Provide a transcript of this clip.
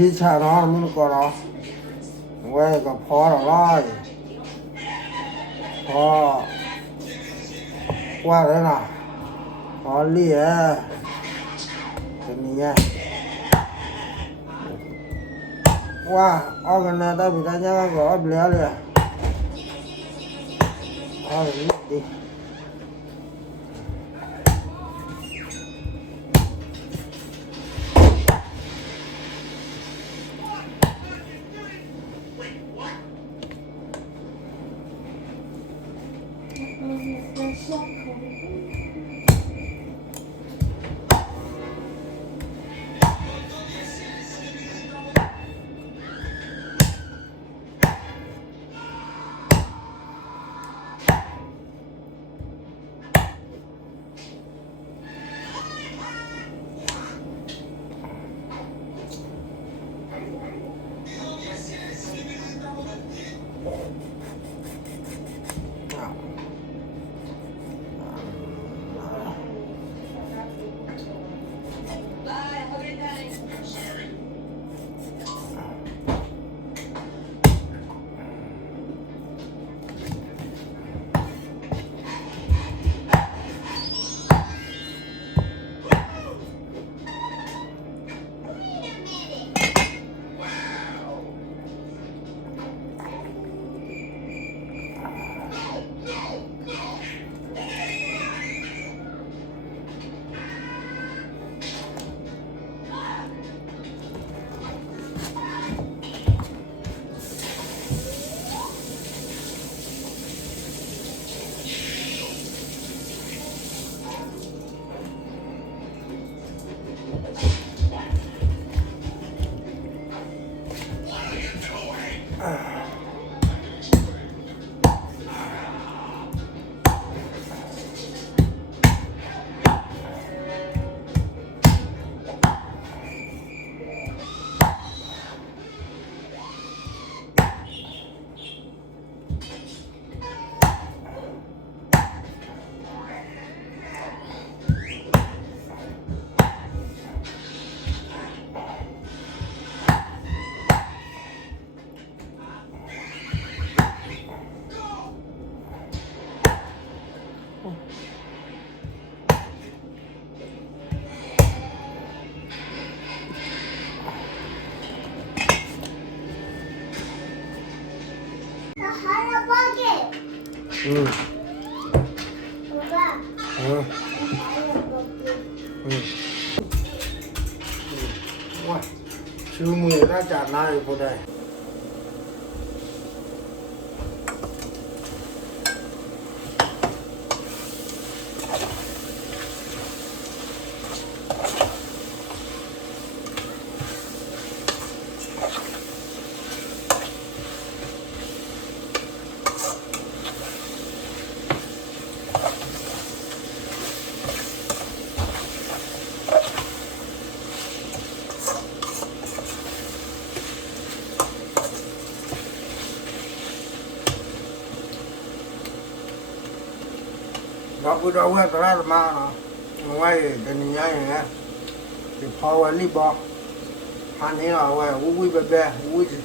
chế cha nó muốn có đó quay có phó là lo phó qua đấy nào phó lìa cái này nha qua organ này đã bị ta nhớ có lìa lìa đi chú mười đã trả lại của đây đó bữa đó nghe tao ra mà nó ngoài cái này nhá thì phao đi bỏ hắn ấy là ngoài uống bê bê uống chỉ